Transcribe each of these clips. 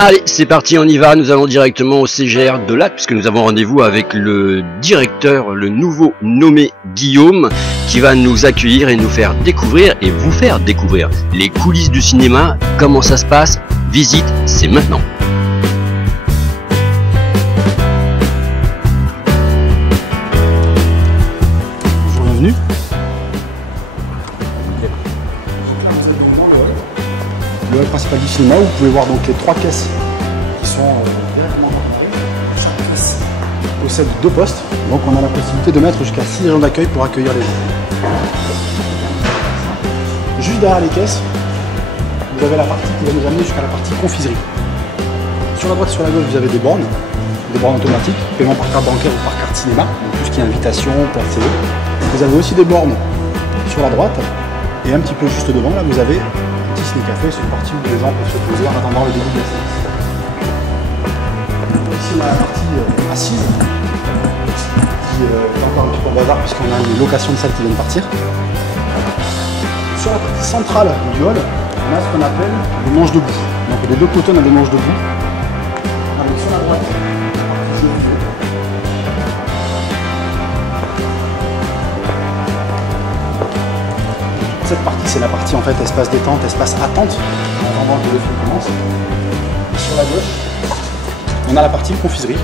Allez, c'est parti, on y va, nous allons directement au CGR de Lattes, puisque nous avons rendez-vous avec le directeur, le nouveau nommé Guillaume, qui va nous accueillir et nous faire découvrir, et vous faire découvrir, les coulisses du cinéma, comment ça se passe, visite, c'est maintenant. Bonjour, bienvenue. Le hall principal du cinéma, où vous pouvez voir donc les 3 caisses qui sont directement rentrées. Chaque caisse possède 2 postes, donc on a la possibilité de mettre jusqu'à 6 agents d'accueil pour accueillir les gens. Juste derrière les caisses, vous avez la partie qui va nous amener jusqu'à la partie confiserie. Sur la droite et sur la gauche, vous avez des bornes automatiques, paiement par carte bancaire ou par carte cinéma, donc tout ce qui est invitation, place CD. Vous avez aussi des bornes sur la droite, et un petit peu juste devant, là, vous avez Ciné Café, c'est une partie où les gens peuvent se poser en attendant le début de la séance. Ici on a la partie assise, qui est encore un petit peu au bazar puisqu'on a une location de salles qui viennent de partir. Sur la partie centrale du hall, on a ce qu'on appelle les manches debout. Donc des deux côtés on a des manches debout. Avec sur la droite, cette partie, c'est la partie en fait espace détente, espace attente, en attendant que le film commence. Et sur la gauche, on a la partie confiserie.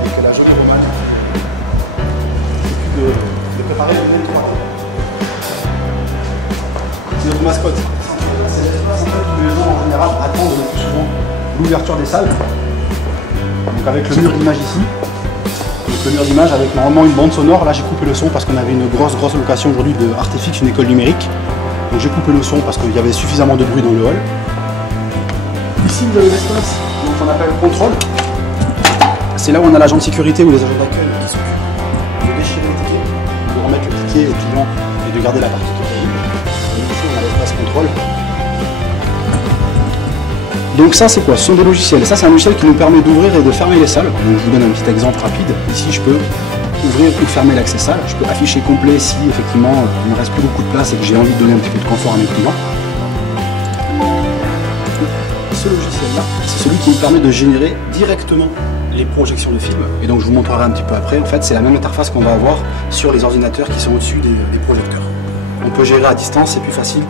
Avec la jeune Romain qui s'occupe de préparer le menu tomates. C'est notre mascotte. C'est l'espace en fait, où les gens en général attendent le plus souvent l'ouverture des salles. Donc avec le mur d'image ici. Le mur d'image avec normalement une bande sonore. Là j'ai coupé le son parce qu'on avait une grosse location aujourd'hui de Artefix, une école numérique. Donc j'ai coupé le son parce qu'il y avait suffisamment de bruit dans le hall. Ici vous avez l'espace qu'on appelle contrôle. C'est là où on a l'agent de sécurité ou les agents d'accueil qui s'occupent de déchirer les tickets, de remettre le ticket au client et de garder la partie qui est libre. Ici on a l'espace contrôle. Donc ça c'est quoi? Ce sont des logiciels. Ça c'est un logiciel qui nous permet d'ouvrir et de fermer les salles. Donc je vous donne un petit exemple rapide. Ici je peux ouvrir ou fermer l'accès salle. Je peux afficher complet si effectivement il ne me reste plus beaucoup de place et que j'ai envie de donner un petit peu de confort à mes clients. Ce logiciel là, c'est celui qui me permet de générer directement les projections de films. Et donc je vous montrerai un petit peu après. En fait c'est la même interface qu'on va avoir sur les ordinateurs qui sont au-dessus des projecteurs. On peut gérer à distance, c'est plus facile.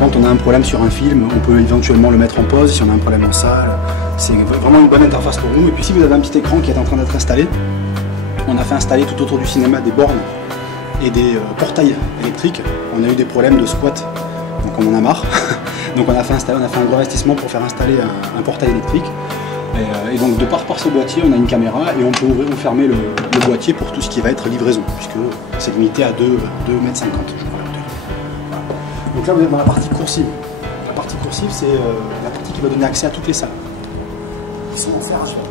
Quand on a un problème sur un film, on peut éventuellement le mettre en pause si on a un problème en salle. C'est vraiment une bonne interface pour nous. Et puis si vous avez un petit écran qui est en train d'être installé, on a fait installer tout autour du cinéma des bornes et des portails électriques. On a eu des problèmes de squat, donc on en a marre. Donc on a fait un gros investissement pour faire installer un portail électrique. Et donc de par ce boîtier, on a une caméra et on peut ouvrir ou fermer le boîtier pour tout ce qui va être livraison, puisque c'est limité à 2,50 m, je crois. Donc là vous êtes dans la partie coursive. La partie coursive c'est la partie qui va donner accès à toutes les salles. Ils sont en fer à cheval.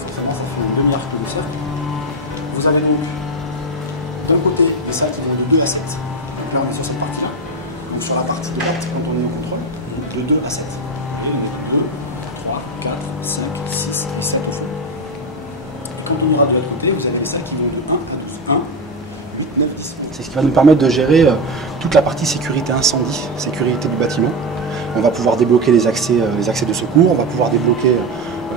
Forcément ça fait une demi-heure que je sais. Vous avez donc d'un côté des salles qui vont de 2 à 7. Donc là on est sur cette partie là. Donc sur la partie droite quand on est en contrôle, de 2 à 7. Et on est 2, 3, 4, 5, 6 et 7. Quand on ira de l'autre côté, vous avez les salles qui vont de 1 à 12. 1, 8, 9, 10. C'est ce qui va nous permettre de gérer toute la partie sécurité incendie, sécurité du bâtiment. On va pouvoir débloquer les accès de secours, on va pouvoir débloquer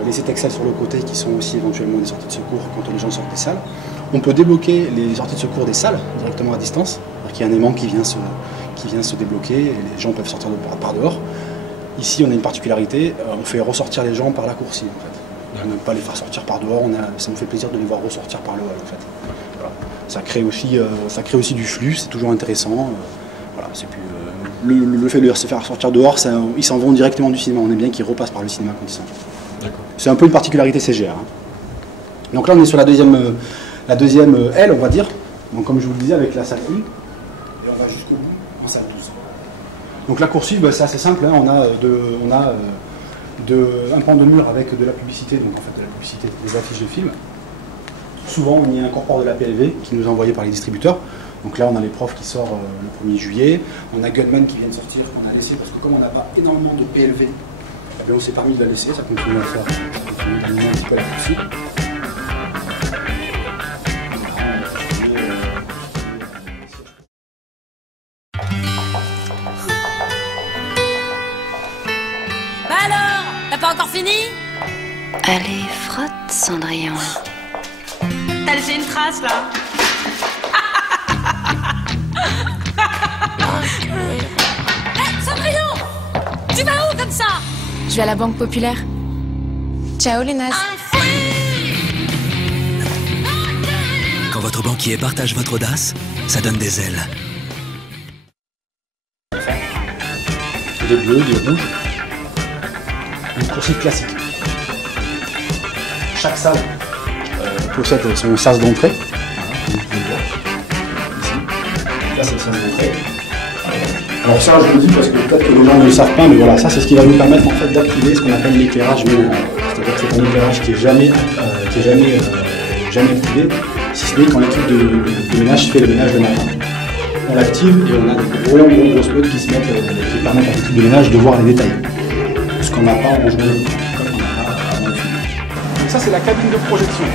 les étexels sur le côté qui sont aussi éventuellement des sorties de secours quand les gens sortent des salles. On peut débloquer les sorties de secours des salles directement à distance, c'est-à-dire qu'il y a un aimant qui vient se débloquer et les gens peuvent sortir par dehors. Ici on a une particularité, on fait ressortir les gens par la coursive en fait. On n'aime pas les faire sortir par dehors, ça nous fait plaisir de les voir ressortir par le hall en fait. Voilà. Ça crée aussi du flux, c'est toujours intéressant. Voilà, c'est plus, le fait de se faire sortir dehors, ils s'en vont directement du cinéma. On aime bien qu'ils repassent par le cinéma quand ils s'en vont. C'est un peu une particularité CGR. Hein. Donc là, on est sur la deuxième aile, on va dire. Donc comme je vous le disais, avec la salle 1, et on va jusqu'au bout en salle 12. Donc la coursive, c'est assez simple. Hein. On a un pan de mur avec de la publicité, donc en fait de la publicité des affiches de films. Souvent, on y incorpore de la PLV qui nous est envoyée par les distributeurs. Donc là, on a les profs qui sortent le 1er juillet. On a Gunman qui vient de sortir, qu'on a laissé, parce que comme on n'a pas énormément de PLV, eh bien, on s'est permis de la laisser. Ça continue à faire un petit peu la coursive. fini? Allez, frotte, Cendrillon. T'as laissé une trace, là? Cendrillon! Tu vas où, comme ça? Je vais à la Banque Populaire. Ciao les nazes. Quand votre banquier partage votre audace, ça donne des ailes. Des bleus, des rouges. Une coursive classique. Chaque salle possède son sas d'entrée. Ici. Là, c'est le sas d'entrée. Alors ça, je le dis parce que peut-être que les gens ne le savent pas, mais voilà, ça c'est ce qui va nous permettre en fait d'activer ce qu'on appelle l'éclairage ménage. C'est-à-dire que c'est un éclairage qui est jamais activé, si ce n'est quand l'équipe de ménage fait le ménage le matin. On l'active et on a des gros spots qui se mettent, qui permettent à l'équipe de ménage de voir les détails. Ce qu'on n'a pas en journée, comme on n'a pas avant le film. Donc ça c'est la cabine de projection.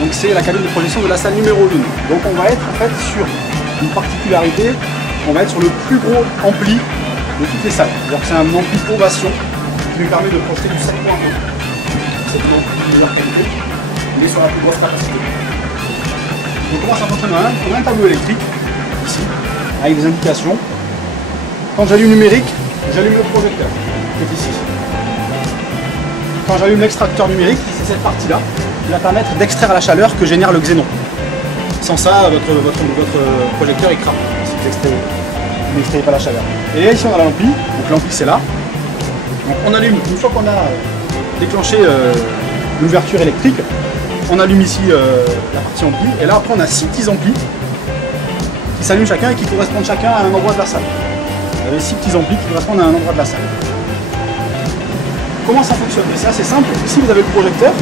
Donc c'est la cabine de projection de la salle numéro 1. Donc on va être en fait sur une particularité, on va être sur le plus gros ampli de toutes les salles. C'est-à-dire que c'est un ampli ovation qui lui permet de projeter du 7.1. C'est une ampli de meilleure qualité, mais sur la plus grosse capacité. Donc comment ça fonctionne? On a un tableau électrique, ici, avec des indications. Quand j'allume numérique, j'allume le projecteur, qui est ici. Quand j'allume l'extracteur numérique, c'est cette partie-là, qui va permettre d'extraire la chaleur que génère le xénon. Sans ça, votre projecteur il crame. Si vous n'extrayez pas la chaleur. Et là, ici, on a l'ampli. Donc l'ampli, c'est là. Donc on allume, une fois qu'on a déclenché l'ouverture électrique, on allume ici la partie ampli. Et là, après, on a 6 petits amplis qui s'allument chacun et qui correspondent chacun à un endroit de la salle. Vous avez 6 petits amplis qui correspondent à un endroit de la salle. Comment ça fonctionne? C'est assez simple. Ici, vous avez le projecteur.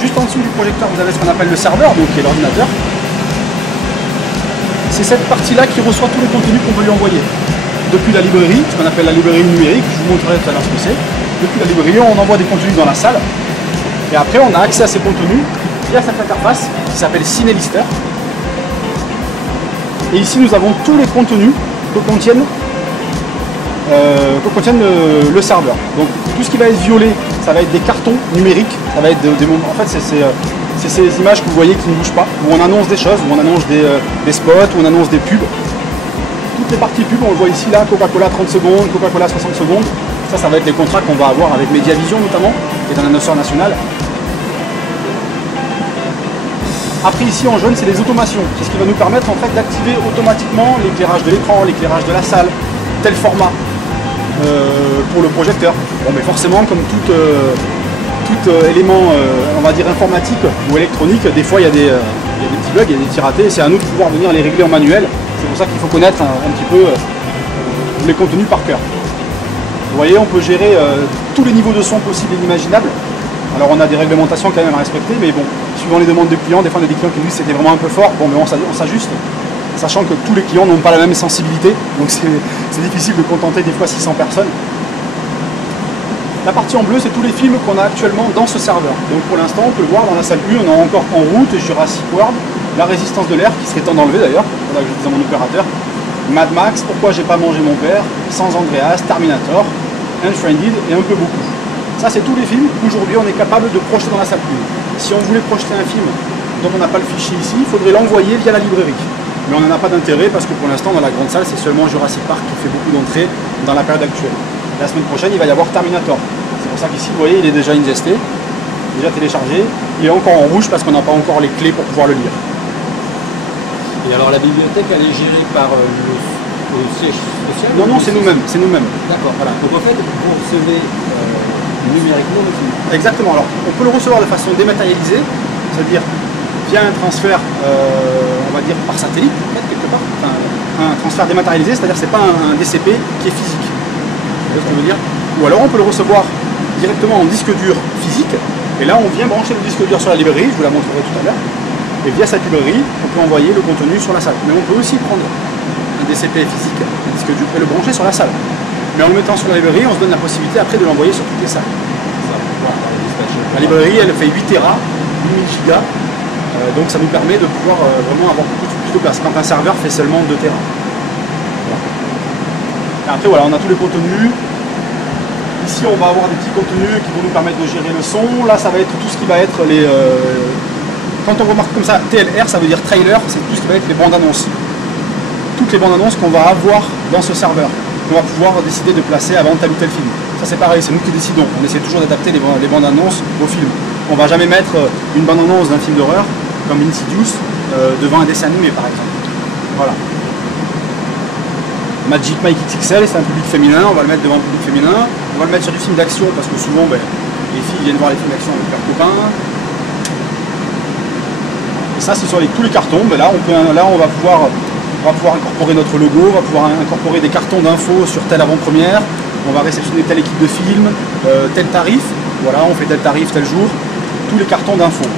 Juste en dessous du projecteur, vous avez ce qu'on appelle le serveur, donc qui est l'ordinateur. C'est cette partie-là qui reçoit tous les contenus qu'on veut lui envoyer. Depuis la librairie, ce qu'on appelle la librairie numérique, je vous montrerai tout à l'heure ce que c'est. Depuis la librairie, on envoie des contenus dans la salle. Et après, on a accès à ces contenus via cette interface qui s'appelle CinéLister. Et ici, nous avons tous les contenus que contiennent le serveur. Donc, tout ce qui va être violet, ça va être des cartons numériques. Ça va être en fait, c'est ces images que vous voyez qui ne bougent pas, où on annonce des choses, où on annonce des spots, où on annonce des pubs. Toutes les parties pubs, on le voit ici, là, Coca-Cola 30 secondes, Coca-Cola 60 secondes. Ça va être les contrats qu'on va avoir avec Mediavision notamment, qui est un annonceur national. Après ici en jaune, c'est les automations. C'est ce qui va nous permettre en fait d'activer automatiquement l'éclairage de l'écran, l'éclairage de la salle, tel format pour le projecteur. Bon, mais forcément, comme tout élément, on va dire informatique ou électronique, des fois il y a des petits bugs, il y a des petits ratés, et c'est à nous de pouvoir venir les régler en manuel. C'est pour ça qu'il faut connaître un petit peu les contenus par cœur. Vous voyez, on peut gérer tous les niveaux de son possibles et inimaginables. Alors on a des réglementations quand même à respecter, mais bon, suivant les demandes des clients, des fois on a des clients qui nous disent que c'était vraiment un peu fort, bon mais on s'ajuste, sachant que tous les clients n'ont pas la même sensibilité, donc c'est difficile de contenter des fois 600 personnes. La partie en bleu, c'est tous les films qu'on a actuellement dans ce serveur. Donc pour l'instant, on peut le voir dans la salle 1, on a encore En route, Jurassic World, La résistance de l'air, qui serait temps d'enlever d'ailleurs, il faudra que je dise à mon opérateur, Mad Max, Pourquoi j'ai pas mangé mon père, Sans Andreas, Terminator, Unfriended et un peu beaucoup. Ça, c'est tous les films qu'aujourd'hui on est capable de projeter dans la salle 1. Si on voulait projeter un film dont on n'a pas le fichier ici, il faudrait l'envoyer via la librairie. Mais on n'en a pas d'intérêt parce que pour l'instant, dans la grande salle, c'est seulement Jurassic Park qui fait beaucoup d'entrées dans la période actuelle. La semaine prochaine, il va y avoir Terminator. C'est pour ça qu'ici, vous voyez, il est déjà ingesté, déjà téléchargé. Il est encore en rouge parce qu'on n'a pas encore les clés pour pouvoir le lire. Et alors la bibliothèque, elle est gérée par le siège social? Non, c'est nous-mêmes. D'accord, voilà. Donc en fait, vous recevez numériquement le film. Exactement. Alors, on peut le recevoir de façon dématérialisée, c'est-à-dire via un transfert, on va dire par satellite, en fait, quelque part. Enfin, un transfert dématérialisé, c'est-à-dire que c'est pas un DCP qui est physique. Vous voyez ce que je veux dire? Ou alors on peut le recevoir directement en disque dur physique, et là on vient brancher le disque dur sur la librairie, je vous la montrerai tout à l'heure, et via cette librairie, on peut envoyer le contenu sur la salle. Mais on peut aussi prendre un DCP physique, un disque dur, et le brancher sur la salle. Mais en le mettant sur la librairie, on se donne la possibilité après de l'envoyer sur toutes les salles. La librairie, elle fait 8 Tera, 8000 Go, donc ça nous permet de pouvoir vraiment avoir beaucoup plus de place. Quand un serveur fait seulement 2 Tera. Voilà. Et après, voilà, on a tous les contenus. Ici, on va avoir des petits contenus qui vont nous permettre de gérer le son. Là, ça va être tout ce qui va être les... Quand on remarque comme ça, TLR, ça veut dire trailer, c'est tout ce qui va être les bandes annonces. Toutes les bandes annonces qu'on va avoir dans ce serveur. On va pouvoir décider de placer avant tel ou tel film. Ça c'est pareil, c'est nous qui décidons. On essaie toujours d'adapter les bandes annonces au film. On va jamais mettre une bande annonce d'un film d'horreur, comme Insidious, devant un dessin animé par exemple. Voilà. Magic Mike XXL, c'est un public féminin, on va le mettre devant un public féminin. On va le mettre sur du film d'action parce que souvent les filles viennent voir les films d'action avec leurs copains. Et ça c'est sur tous les cartons. Mais là on va pouvoir incorporer notre logo, on va pouvoir incorporer des cartons d'infos sur telle avant-première, on va réceptionner telle équipe de film, tel tarif, voilà, on fait tel tarif, tel jour, tous les cartons d'infos.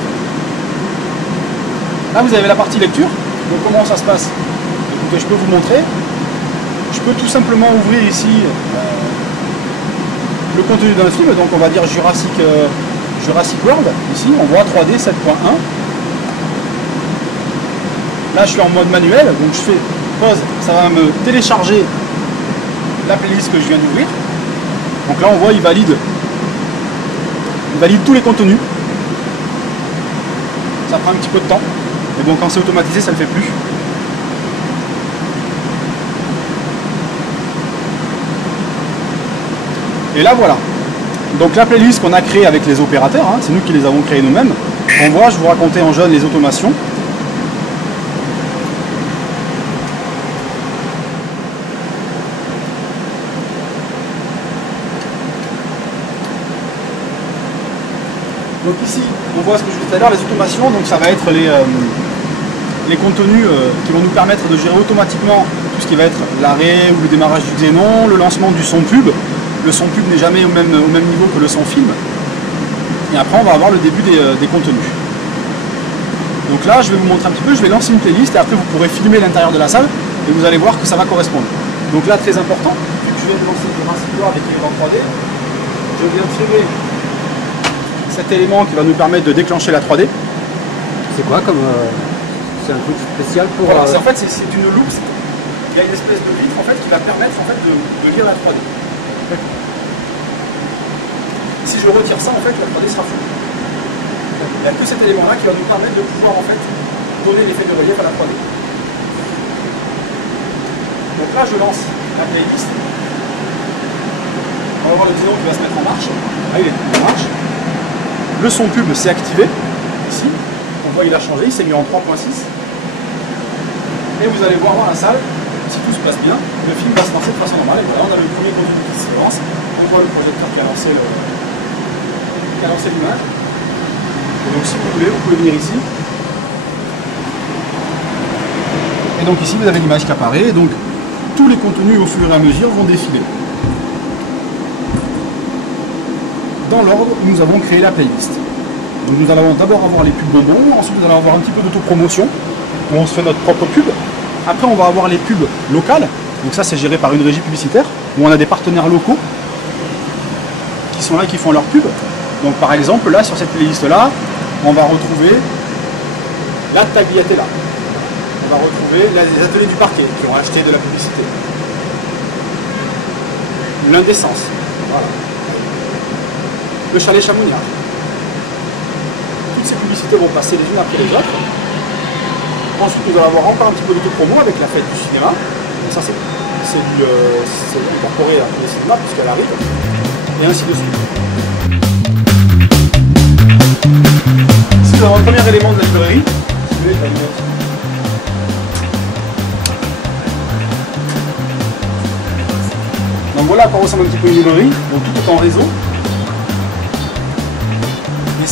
Là vous avez la partie lecture, donc comment ça se passe? Écoutez, je peux vous montrer. Je peux tout simplement ouvrir ici le contenu d'un film, donc on va dire Jurassic World, ici on voit 3D 7.1. Là je suis en mode manuel, donc je fais pause, ça va me télécharger la playlist que je viens d'ouvrir. Donc là on voit il valide tous les contenus. Ça prend un petit peu de temps, mais bon quand c'est automatisé ça ne le fait plus. Et là voilà. Donc la playlist qu'on a créée avec les opérateurs, hein, c'est nous qui les avons créés nous-mêmes. On voit, je vous racontais en jaune les automations. Donc ici, on voit ce que je disais tout à l'heure, les automations, donc ça va être les contenus qui vont nous permettre de gérer automatiquement tout ce qui va être l'arrêt ou le démarrage du xénon, le lancement du son pub. Le son pub n'est jamais au même niveau que le son film. Et après, on va avoir le début des contenus. Donc là, je vais vous montrer un petit peu, je vais lancer une playlist et après vous pourrez filmer l'intérieur de la salle et vous allez voir que ça va correspondre. Donc là, très important, vu que je viens de lancer Jurassic World avec l'écran 3D, je viens de filmer cet élément qui va nous permettre de déclencher la 3D. C'est quoi comme... c'est un truc spécial pour... Voilà, en fait, c'est une loupe. Il y a une espèce de vitre en fait, qui va permettre en fait, de lire la 3D. Si je retire ça, en fait, la 3D sera floue. Il n'y a que cet élément-là qui va nous permettre de pouvoir en fait, donner l'effet de relief à la 3D. Donc là, je lance la playlist. On va voir le xénon qui va se mettre en marche. Là, il est en marche. Le son pub s'est activé, ici. On voit il a changé, il s'est mis en 3.6. Et vous allez voir dans la salle, si tout se passe bien, le film va se lancer de façon normale. Et voilà, on a le premier contenu qui se lance. On voit le projecteur qui a lancé l'image. Et donc si vous pouvez venir ici. Et donc ici vous avez l'image qui apparaît. Et donc tous les contenus au fur et à mesure vont défiler. Dans l'ordre, nous avons créé la playlist. Donc nous allons d'abord avoir les pubs bonbons, ensuite nous allons avoir un petit peu d'autopromotion, où on se fait notre propre pub. Après on va avoir les pubs locales, donc ça c'est géré par une régie publicitaire, où on a des partenaires locaux qui sont là, qui font leur pub. Donc par exemple là, sur cette playlist là, on va retrouver la Tagliatella. On va retrouver les ateliers du parquet qui ont acheté de la publicité. L'Indécence. Voilà. Le chalet Chamonix. Toutes ces publicités vont passer les unes après les autres. Ensuite, nous allons avoir encore un petit peu d'autopromo avec la fête du cinéma. Donc ça, c'est incorporé à le cinéma puisqu'elle arrive. Et ainsi de suite. Ici, nous avons un premier élément de la librairie. Donc voilà à quoi ressemble un petit peu une librairie. Donc tout est en réseau. Et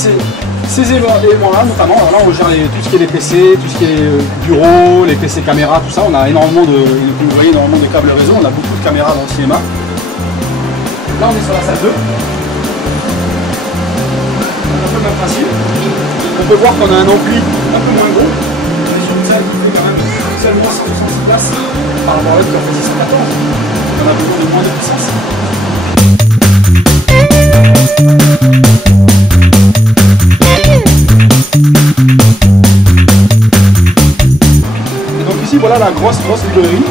ces éléments-là, notamment, alors là on gère tout ce qui est les PC, tout ce qui est bureau, les PC caméras, tout ça. On a énormément vous voyez, énormément de câbles réseau, on a beaucoup de caméras dans le cinéma. Là on est sur la salle 2. On a un peu le même principe. On peut voir qu'on a un ampli un peu moins gros. On est sur une salle qui fait quand même seulement 166 places par rapport à l'autre qui en fait 614. On a besoin de moins de puissance. Et donc ici voilà la grosse librairie.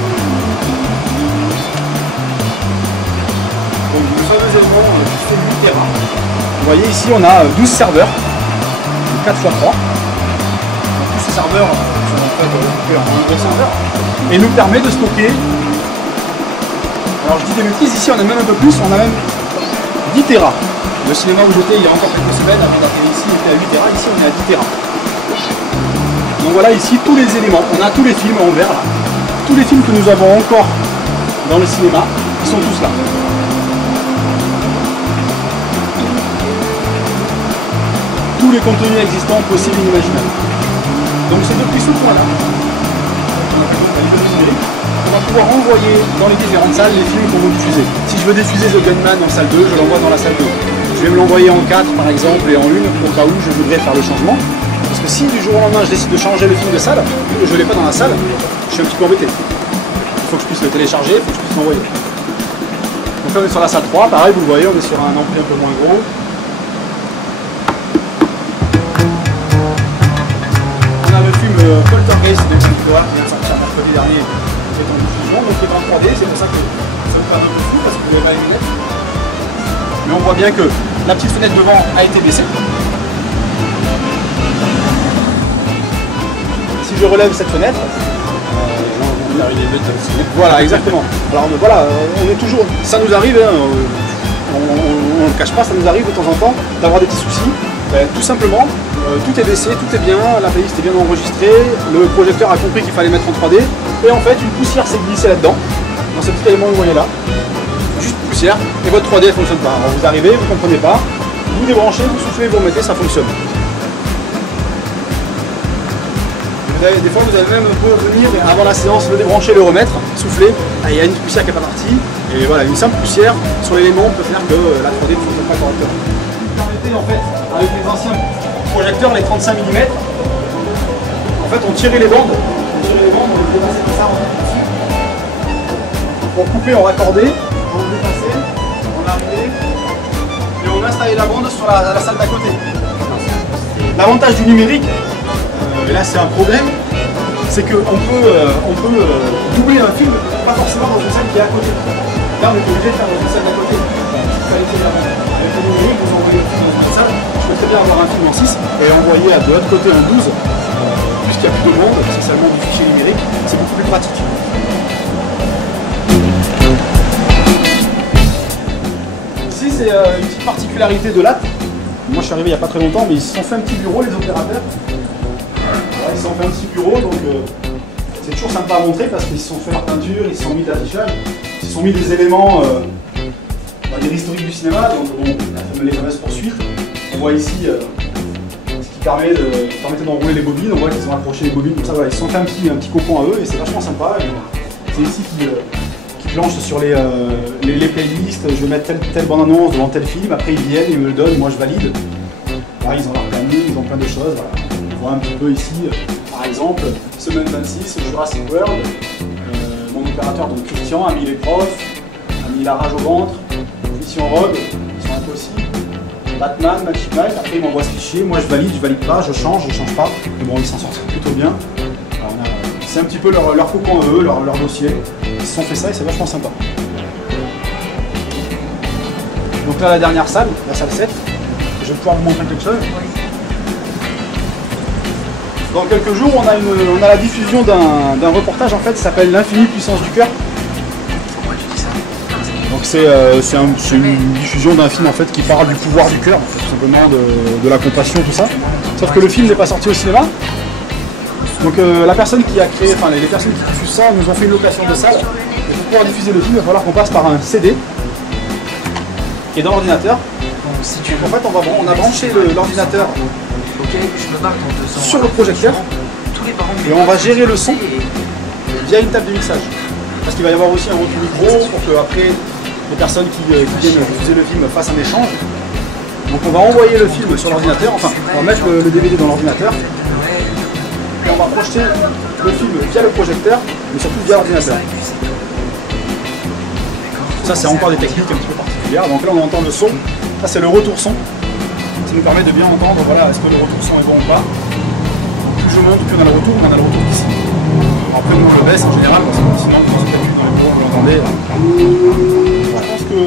Donc le fameux élément voyez ici on a 12 serveurs, 4 x 3. Tous ces serveurs sont en fait occupés en un gros serveur et nous permet de stocker. Alors je dis des bêtises, ici on a même un peu plus, on a même 10 Tera. Le cinéma où j'étais il y a encore quelques semaines, avant d'atterrir ici, il était à 8 Tera, ici on est à 10 Tera. Donc voilà ici tous les éléments, on a tous les films en vert là. Tous les films que nous avons encore dans le cinéma, ils sont tous là. Tous les contenus existants, possibles et inimaginables. Donc c'est depuis ce point-là, on va pouvoir envoyer dans les différentes salles les films qu'on veut diffuser. Si je veux diffuser The Gunman en salle 2, je l'envoie dans la salle 2. Je vais me l'envoyer en 4 par exemple et en 1 au cas où je voudrais faire le changement. Parce que si du jour au lendemain je décide de changer le film de salle, et que je ne l'ai pas dans la salle, je suis un petit peu embêté. Il faut que je puisse le télécharger, il faut que je puisse l'envoyer. Donc là on est sur la salle 3, pareil vous le voyez, on est sur un ampli un peu moins gros. On a le film Poltergeist de Tim Floyd qui vient de sortir mercredi dernier, qui est en diffusion, donc qui est en 3D, c'est pour ça que ça vous paraît un peu flou parce que vous n'avez pas les lunettes. Mais on voit bien que la petite fenêtre devant a été baissée. Si je relève cette fenêtre, voilà exactement. Alors voilà, on est toujours, ça nous arrive, hein, on ne le cache pas, ça nous arrive de temps en temps d'avoir des petits soucis. Tout simplement, tout est baissé, tout est bien, la playlist est bien enregistrée, le projecteur a compris qu'il fallait mettre en 3D, et en fait une poussière s'est glissée là-dedans, dans ce petit élément que vous voyez là, juste poussière, et votre 3D ne fonctionne pas. Alors vous arrivez, vous ne comprenez pas, vous débranchez, vous soufflez, vous remettez, ça fonctionne. Des fois vous allez même un peu venir avant la séance, le débrancher, le remettre, souffler, il y a une poussière qui n'est pas partie, et voilà, une simple poussière sur l'élément peut faire que la 3D ne fonctionne pas correctement. Permettez en fait, avec les anciens projecteurs, les 35 mm, en fait on tirait les bandes, on les dépassait comme ça, on couper, on raccordait, on dépassait, on arrivait, et on installait la bande sur la salle d'à côté. L'avantage du numérique, et là c'est un problème, c'est qu'on peut doubler un film, pas forcément dans une salle qui est à côté. Là on est obligé de faire dans une salle d'à côté. Avec le numérique, vous envoyez le film dans une salle, je peux très bien avoir un film en 6 et envoyer de l'autre côté un 12, puisqu'il n'y a plus de monde, c'est seulement du fichier numérique, c'est beaucoup plus pratique. Ici c'est une petite particularité de l'AT. Moi je suis arrivé il n'y a pas très longtemps, mais ils se sont fait un petit bureau les opérateurs. Ils se sont fait un petit bureau, donc c'est toujours sympa à montrer parce qu'ils se sont fait leur peinture, ils se sont mis de l'affichage, ils se sont mis des éléments, on va dire historiques du cinéma, donc bon, les fameuses poursuites. On voit ici ce qui permettait d'enrouler les bobines, on voit qu'ils ont accroché les bobines comme ça, voilà, ils se sont fait un petit cocon à eux et c'est vachement sympa. C'est ici qu'ils planchent sur les playlists, je vais mettre telle bande-annonce devant tel film, après ils viennent, ils me le donnent, moi je valide. Là, ils ont leur planning, ils ont plein de choses. Voilà. On voit un petit peu ici, par exemple, semaine 26, Jurassic World, mon opérateur, donc Christian, a mis les profs, a mis la rage au ventre, Mission Rogue, Mission Impossible, Batman, Magic Mike, après il m'envoie ce fichier, moi je valide pas, je change pas, mais bon, ils s'en sortent plutôt bien. C'est un petit peu leur cocon à eux, leur dossier, ils se sont fait ça et c'est vachement sympa. Donc là, la dernière salle, la salle 7, je vais pouvoir vous montrer quelque chose. Dans quelques jours, on a la diffusion d'un reportage en fait qui s'appelle L'infinie puissance du cœur. Donc c'est une diffusion d'un film en fait qui parle du pouvoir du cœur, tout simplement de la compassion, tout ça. Sauf que le film n'est pas sorti au cinéma. Donc la personne qui a créé, enfin les personnes qui diffusent ça nous ont fait une location de salle. Et pour pouvoir diffuser le film, il va falloir qu'on passe par un CD qui est dans l'ordinateur. Donc en fait on a branché l'ordinateur sur le projecteur et on va gérer le son via une table de mixage. Parce qu'il va y avoir aussi un retour micro pour que après les personnes qui viennent diffuser le film fassent un échange. Donc on va envoyer le film sur l'ordinateur, enfin on va mettre le DVD dans l'ordinateur et on va projeter le film via le projecteur mais surtout via l'ordinateur. Ça c'est encore des techniques un petit peu particulières. Donc là on entend le son, ça c'est le retour son. Ça nous permet de bien entendre, voilà, est-ce que le retour son est bon ou pas. Donc, plus je monte, plus on a le retour ici. Après nous on le baisse en général, parce que sinon quand on se calcule dans le bureau, vous l'entendez. Je pense que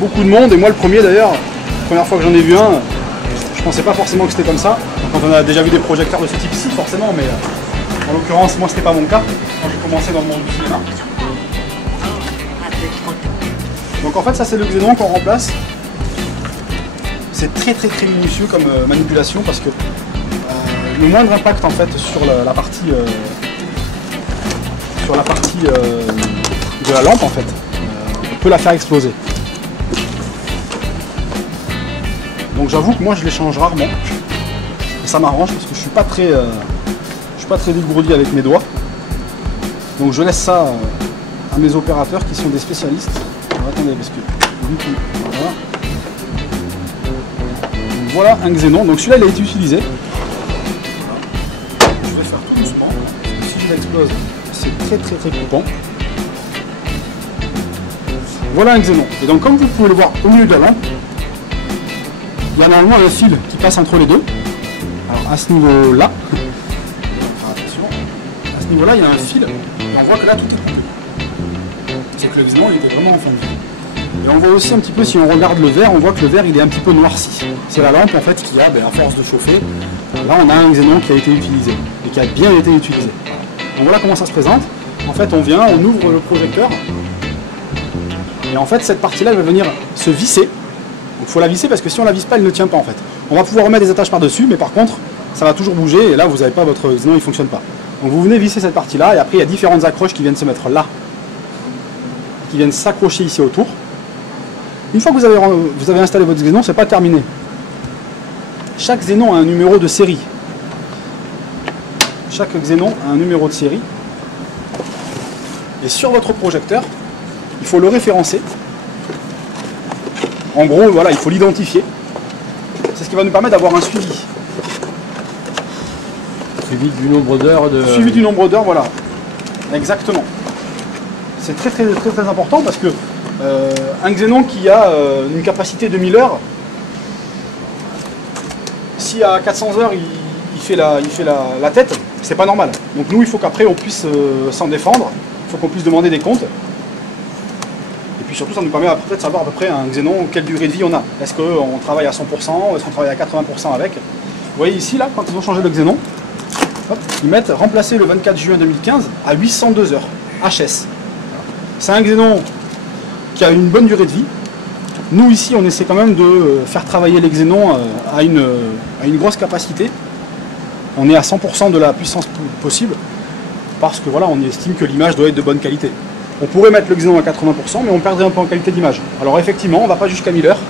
beaucoup de monde, et moi le premier d'ailleurs, première fois que j'en ai vu un, je pensais pas forcément que c'était comme ça. Quand on a déjà vu des projecteurs de ce type-ci, forcément, mais en l'occurrence, moi, c'était pas mon cas quand j'ai commencé dans le monde du cinéma. Donc en fait, ça c'est le xénon qu'on remplace. C'est très minutieux comme manipulation parce que le moindre impact en fait sur la partie de la lampe en fait peut la faire exploser. Donc j'avoue que moi je les change rarement et ça m'arrange parce que je suis pas très dégourdi avec mes doigts. Donc je laisse ça à mes opérateurs qui sont des spécialistes. Alors, attendez parce que voilà. Voilà un xénon, donc celui-là il a été utilisé. Je vais faire tout doucement, parce que si je l'explose, c'est très coupant. Voilà un xénon. Et donc comme vous pouvez le voir au milieu de la lampe, il y a normalement un fil qui passe entre les deux. Alors à ce niveau-là, attention, à ce niveau-là il y a un fil, et on voit que là tout est coupé. C'est que le xénon il était vraiment en fin de vie. Et on voit aussi un petit peu, si on regarde le verre, on voit que le verre il est un petit peu noirci. C'est la lampe en fait qui a, à force de chauffer, là on a un xénon qui a été utilisé, et qui a bien été utilisé. Donc voilà comment ça se présente. En fait on vient, on ouvre le projecteur, et en fait cette partie-là elle va venir se visser. Donc il faut la visser parce que si on la visse pas, elle ne tient pas en fait. On va pouvoir remettre des attaches par-dessus, mais par contre ça va toujours bouger, et là vous n'avez pas votre xénon, il ne fonctionne pas. Donc vous venez visser cette partie-là, et après il y a différentes accroches qui viennent se mettre là, qui viennent s'accrocher ici autour. Une fois que vous avez installé votre xénon, c'est pas terminé. Chaque xénon a un numéro de série. Chaque xénon a un numéro de série. Et sur votre projecteur, il faut le référencer. En gros, voilà, il faut l'identifier. C'est ce qui va nous permettre d'avoir un suivi. Suivi du nombre d'heures de... Suivi du nombre d'heures, voilà. Exactement. C'est très important parce que un xénon qui a une capacité de 1000 heures, si à 400 heures il fait la tête, c'est pas normal. Donc nous il faut qu'après on puisse s'en défendre, il faut qu'on puisse demander des comptes. Et puis surtout ça nous permet après de savoir à peu près un xénon quelle durée de vie on a. Est-ce qu'on travaille à 100%, est-ce qu'on travaille à 80% avec. Vous voyez ici là, quand ils ont changé le xénon, hop, ils mettent remplacer le 24 juin 2015 à 802 heures, HS. C'est un xénon qui a une bonne durée de vie. Nous ici on essaie quand même de faire travailler les xénons à une grosse capacité. On est à 100% de la puissance possible parce que voilà, on estime que l'image doit être de bonne qualité. On pourrait mettre le xénon à 80% mais on perdrait un peu en qualité d'image. Alors effectivement on ne va pas jusqu'à 1000 heures,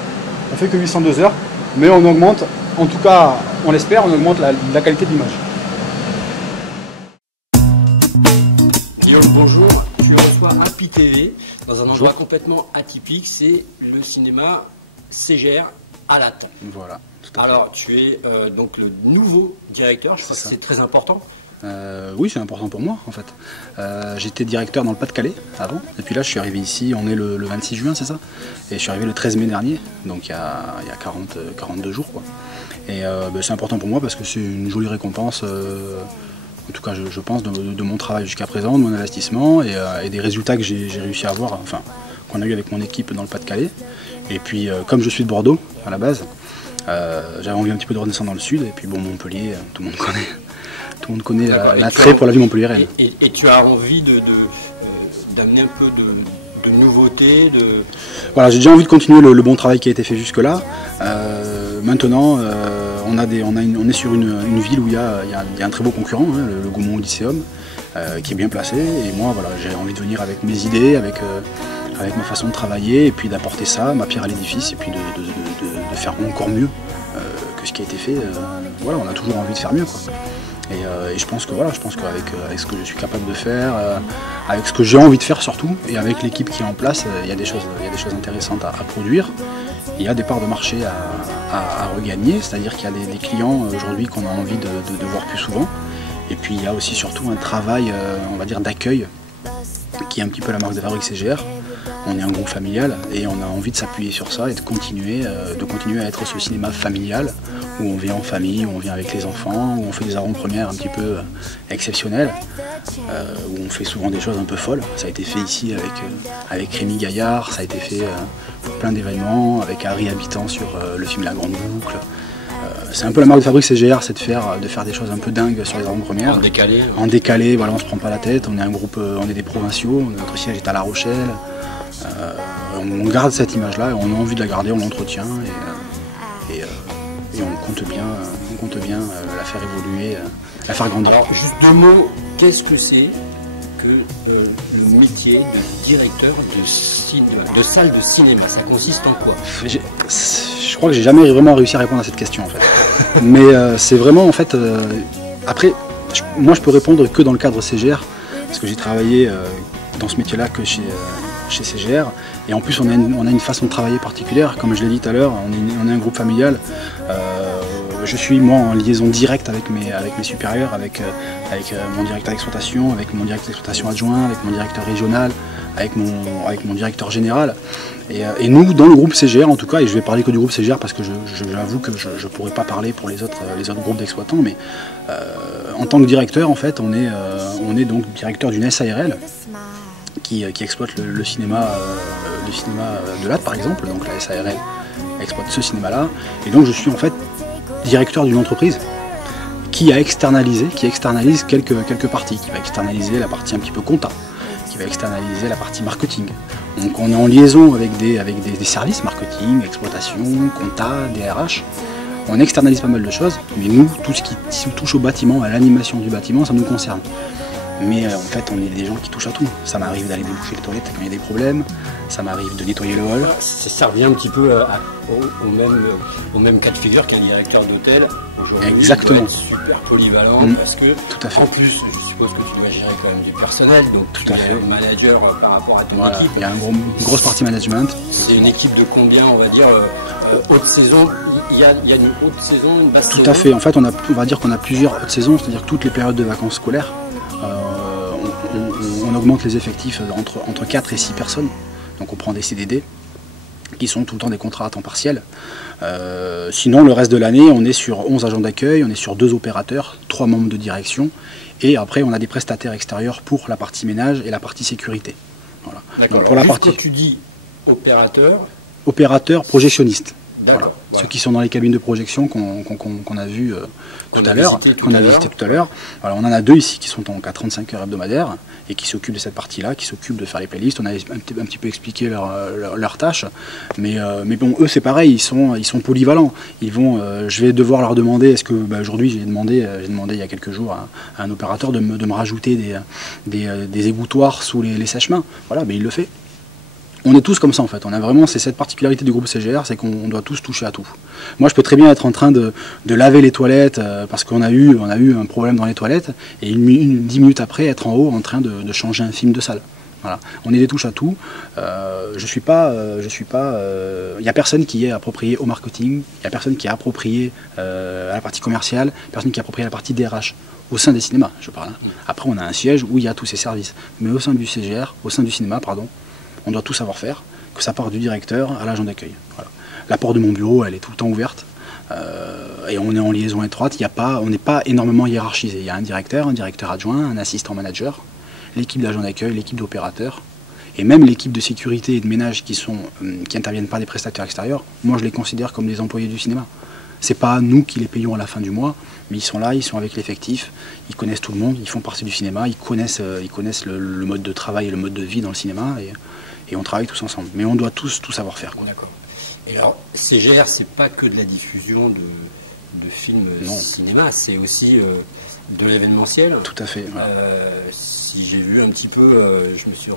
on fait que 802 heures, mais on augmente, en tout cas on l'espère, on augmente la qualité de l'image. Guillaume, bonjour. Tu reçois Happy TV dans un endroit complètement atypique, c'est le cinéma CGR à Latte. Voilà. Alors, tu es donc le nouveau directeur, je crois que c'est très important. Oui, c'est important pour moi en fait. J'étais directeur dans le Pas-de-Calais avant, et puis là je suis arrivé ici, on est le 26 juin, c'est ça? Et je suis arrivé le 13 mai dernier, donc il y a 42 jours quoi. Et c'est important pour moi parce que c'est une jolie récompense. En tout cas, je pense, de mon travail jusqu'à présent, de mon investissement et des résultats que j'ai réussi à avoir, enfin, qu'on a eu avec mon équipe dans le Pas-de-Calais. Et puis, comme je suis de Bordeaux, à la base, j'avais envie un petit peu de redescendre dans le sud. Et puis, bon, Montpellier, tout le monde connaît. Tout le monde connaît l'attrait pour la vie montpelliéraine. Et tu as envie d'amener un peu de nouveautés Voilà, j'ai déjà envie de continuer le bon travail qui a été fait jusque-là. Maintenant, on est sur une ville où il y a un très beau concurrent, hein, le Gaumont Lycéum, qui est bien placé. Et moi, voilà, j'ai envie de venir avec mes idées, avec ma façon de travailler, et puis d'apporter ça, ma pierre à l'édifice, et puis de faire encore mieux que ce qui a été fait. Voilà, on a toujours envie de faire mieux, quoi. Et je pense qu'avec ce que je suis capable de faire, avec ce que j'ai envie de faire surtout, et avec l'équipe qui est en place, il y a des choses intéressantes à produire. Il y a des parts de marché à regagner, c'est-à-dire qu'il y a des clients aujourd'hui qu'on a envie de voir plus souvent. Et puis il y a aussi surtout un travail, on va dire, d'accueil, qui est un petit peu la marque de fabrique CGR. On est un groupe familial et on a envie de s'appuyer sur ça et de continuer à être ce cinéma familial où on vient en famille, où on vient avec les enfants, où on fait des avant-premières un petit peu exceptionnelles. où on fait souvent des choses un peu folles. Ça a été fait ici avec Rémi Gaillard, ça a été fait pour plein d'événements, avec Harry Habitant sur le film La Grande Boucle. C'est un peu la marque de fabrique CGR, c'est de faire des choses un peu dingues sur les avant-premières. En décalé, voilà, on se prend pas la tête, on est un groupe, on est des provinciaux, notre siège est à La Rochelle. On garde cette image-là, on a envie de la garder, on l'entretient et on compte bien la faire évoluer, la faire grandir. Alors juste 2 mots, qu'est-ce que c'est que le métier de directeur de salle de cinéma? Ça consiste en quoi? Je crois que j'ai jamais vraiment réussi à répondre à cette question en fait. Mais c'est vraiment en fait, après, moi je peux répondre que dans le cadre CGR, parce que j'ai travaillé dans ce métier-là que chez CGR, et en plus on a une façon de travailler particulière, comme je l'ai dit tout à l'heure, on est un groupe familial. Je suis moi en liaison directe avec mes supérieurs, avec mon directeur d'exploitation, avec mon directeur d'exploitation adjoint, avec mon directeur régional, avec mon directeur général. Et nous, dans le groupe CGR en tout cas, et je vais parler que du groupe CGR parce que j'avoue que je ne pourrais pas parler pour les autres groupes d'exploitants, mais en tant que directeur, en fait, on est donc directeur d'une SARL qui exploite le cinéma de Latte par exemple, donc la SARL exploite ce cinéma-là, et donc je suis en fait directeur d'une entreprise qui externalise quelques parties, qui va externaliser la partie un petit peu compta, qui va externaliser la partie marketing. Donc on est en liaison avec des services marketing, exploitation, compta, DRH. On externalise pas mal de choses, mais nous, tout ce qui touche au bâtiment, à l'animation du bâtiment, ça nous concerne. Mais en fait, on est des gens qui touchent à tout. Ça m'arrive d'aller déboucher les toilettes quand il y a des problèmes, ça m'arrive de nettoyer le hall. Ça revient un petit peu au même cas de figure qu'un directeur d'hôtel. Aujourd'hui, exactement. Il doit être super polyvalent parce que, tout à fait. En plus, je suppose que tu dois gérer quand même du personnel, donc tu es manager par rapport à ton équipe. Il y a une grosse partie management. C'est une équipe de combien, on va dire, haute saison? Il y a une haute saison, une basse saison? Tout à fait. En fait, on va dire qu'on a plusieurs hautes saisons, c'est-à-dire toutes les périodes de vacances scolaires. On augmente les effectifs entre 4 et 6 personnes. Donc on prend des CDD qui sont tout le temps des contrats à temps partiel. Sinon le reste de l'année on est sur 11 agents d'accueil, on est sur 2 opérateurs, 3 membres de direction et après on a des prestataires extérieurs pour la partie ménage et la partie sécurité. Voilà. D'accord. Pour la partie quand tu dis opérateur projectionniste. Voilà. Ceux qui sont dans les cabines de projection qu'on a vu tout à l'heure, qu'on a visité tout à l'heure. Voilà, on en a 2 ici qui sont à 35 heures hebdomadaires et qui s'occupent de cette partie-là, qui s'occupent de faire les playlists. On a un petit peu expliqué leurs tâches, mais bon, eux c'est pareil, ils sont polyvalents. Je vais devoir leur demander, est-ce que aujourd'hui j'ai demandé il y a quelques jours à un opérateur de me rajouter des égouttoirs sous les sèche-mains. Voilà, il le fait. On est tous comme ça en fait, on a vraiment, c'est cette particularité du groupe CGR, c'est qu'on doit tous toucher à tout. Moi je peux très bien être en train de laver les toilettes parce qu'on a eu un problème dans les toilettes et 10 minutes après être en haut en train de changer un film de salle. Voilà. On est des touches à tout. Il n'y a personne qui est approprié au marketing, il n'y a personne qui est approprié à la partie commerciale, personne qui est approprié à la partie DRH. Au sein des cinémas, je parle. Après on a un siège où il y a tous ces services. Mais au sein du CGR, au sein du cinéma, pardon, on doit tout savoir faire, que ça part du directeur à l'agent d'accueil. Voilà. La porte de mon bureau, elle est tout le temps ouverte. Et on est en liaison étroite, on n'est pas énormément hiérarchisé. Il y a un directeur adjoint, un assistant manager, l'équipe d'agent d'accueil, l'équipe d'opérateurs, et même l'équipe de sécurité et de ménage qui interviennent par des prestataires extérieurs. Moi je les considère comme des employés du cinéma. C'est pas nous qui les payons à la fin du mois, mais ils sont là, ils sont avec l'effectif, ils connaissent tout le monde, ils font partie du cinéma, ils connaissent le mode de travail et le mode de vie dans le cinéma, et on travaille tous ensemble. Mais on doit tous tout savoir faire. D'accord. Et alors, CGR, c'est pas que de la diffusion de films cinéma, c'est aussi de l'événementiel. Tout à fait. Voilà. Si j'ai vu un petit peu, je me suis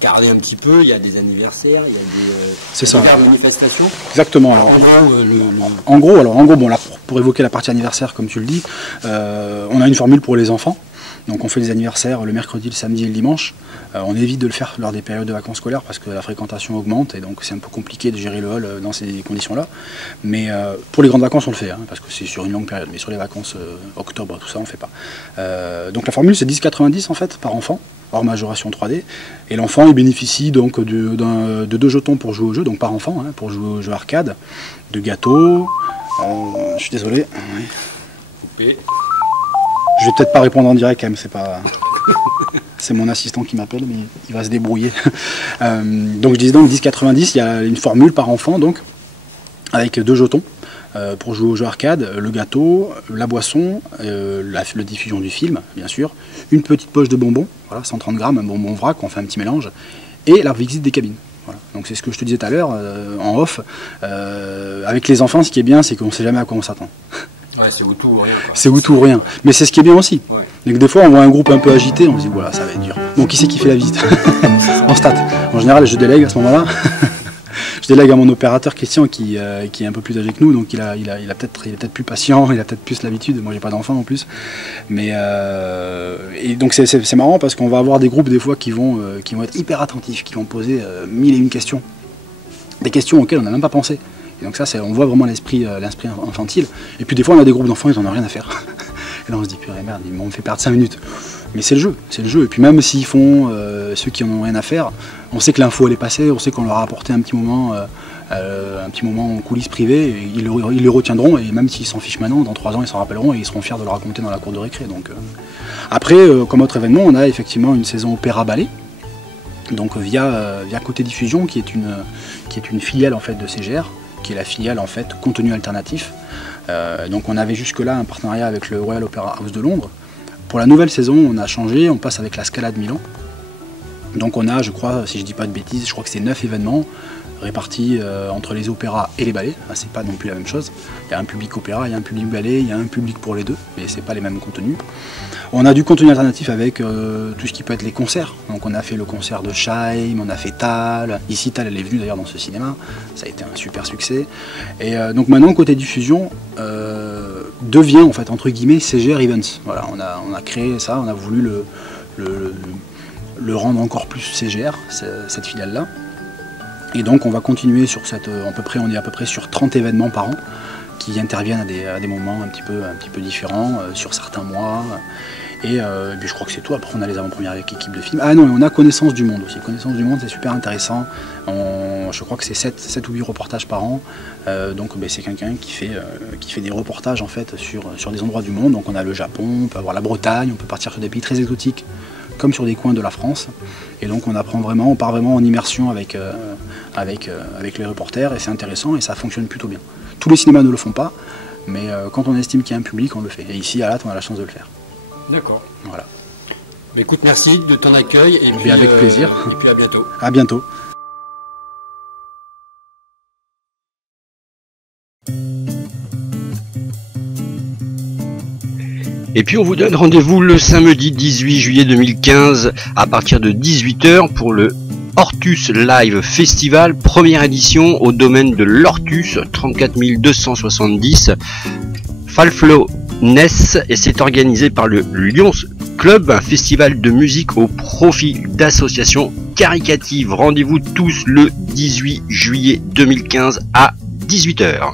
regardé un petit peu, il y a des anniversaires, il y a des manifestations. Exactement. Alors, en gros, bon, là, pour évoquer la partie anniversaire, comme tu le dis, on a une formule pour les enfants. Donc on fait les anniversaires le mercredi, le samedi et le dimanche. On évite de le faire lors des périodes de vacances scolaires parce que la fréquentation augmente et donc c'est un peu compliqué de gérer le hall dans ces conditions-là. Mais pour les grandes vacances on le fait, parce que c'est sur une longue période. Mais sur les vacances octobre, tout ça on ne fait pas. Donc la formule c'est 10,90 en fait par enfant, hors majoration 3D. Et l'enfant il bénéficie donc de 2 jetons pour jouer au jeu, donc par enfant, pour jouer au jeu arcade, de gâteaux. Je suis désolé. Coupé. Je vais peut-être pas répondre en direct quand même, c'est pas... C'est mon assistant qui m'appelle, mais il va se débrouiller. Donc je disais donc 10,90, il y a une formule par enfant, donc, avec 2 jetons pour jouer au jeu arcade, le gâteau, la boisson, la diffusion du film, bien sûr, une petite poche de bonbons, voilà, 130 grammes, un bonbon vrac, on fait un petit mélange, et la visite des cabines. Voilà. Donc c'est ce que je te disais tout à l'heure, en off. Avec les enfants, ce qui est bien, c'est qu'on ne sait jamais à quoi on s'attend. Ouais, c'est ou tout ou rien. C'est ou tout ou rien. Mais c'est ce qui est bien aussi. Ouais. Donc des fois, on voit un groupe un peu agité, on se dit, voilà, ça va être dur. Bon, qui c'est qui fait la visite? En stat. En général, je délègue à ce moment-là. Je délègue à mon opérateur Christian qui est un peu plus âgé que nous, donc il est peut-être plus patient, il a peut-être plus l'habitude. Moi, j'ai pas d'enfant en plus. Mais et donc c'est marrant parce qu'on va avoir des groupes des fois qui vont être hyper attentifs, qui vont poser 1001 questions. Des questions auxquelles on n'a même pas pensé. Et donc ça, on voit vraiment l'esprit infantile. Et puis des fois, on a des groupes d'enfants, ils n'en ont rien à faire. Et là, on se dit, purée, merde, ils m'ont fait perdre 5 minutes. Mais c'est le jeu, c'est le jeu. Et puis même s'ils font ceux qui n'en ont rien à faire, on sait que l'info elle est passée, on sait qu'on leur a apporté un petit moment en coulisses privées, et ils le retiendront, et même s'ils s'en fichent maintenant, dans 3 ans ils s'en rappelleront et ils seront fiers de le raconter dans la cour de récré. Donc, après, comme autre événement, on a effectivement une saison opéra-ballet, donc via Côté Diffusion, qui est une filiale en fait de CGR, qui est la filiale en fait contenu alternatif. Donc on avait jusque-là un partenariat avec le Royal Opera House de Londres. Pour la nouvelle saison, on a changé, on passe avec la Scala de Milan. Donc on a, je crois, si je dis pas de bêtises, je crois que c'est 9 événements répartis entre les opéras et les ballets. C'est pas non plus la même chose. Il y a un public opéra, il y a un public ballet, il y a un public pour les deux, mais c'est pas les mêmes contenus. On a du contenu alternatif avec tout ce qui peut être les concerts. Donc on a fait le concert de Scheim, on a fait Tal. Ici Tal, elle est venue d'ailleurs dans ce cinéma. Ça a été un super succès. Et donc maintenant, Côté Diffusion devient en fait entre guillemets CGR Events. Voilà, on a créé ça, on a voulu le rendre encore plus CGR, cette filiale-là. Et donc on va continuer sur on est à peu près sur 30 événements par an qui interviennent à des moments un petit peu différents sur certains mois. Et puis je crois que c'est tout. Après on a les avant-premières avec équipe de film. Ah non, on a Connaissance du Monde aussi. Connaissance du Monde, c'est super intéressant. Je crois que c'est 7 ou 8 reportages par an. Donc c'est quelqu'un qui fait des reportages en fait sur des endroits du monde. Donc on a le Japon, on peut avoir la Bretagne, on peut partir sur des pays très exotiques comme sur des coins de la France. Et donc on part vraiment en immersion avec les reporters, et c'est intéressant et ça fonctionne plutôt bien. Tous les cinémas ne le font pas, mais quand on estime qu'il y a un public, on le fait. Et ici à Latte, on a la chance de le faire. D'accord. Voilà. Bah, écoute, merci de ton accueil et puis avec plaisir. Et puis à bientôt. À bientôt. Et puis on vous donne rendez-vous le samedi 18 juillet 2015 à partir de 18 h pour le Hortus Live Festival, première édition au domaine de l'Hortus, 34 270 Falflo-Ness, et c'est organisé par le Lions Club, un festival de musique au profit d'associations caricatives. Rendez-vous tous le 18 juillet 2015 à 18 h.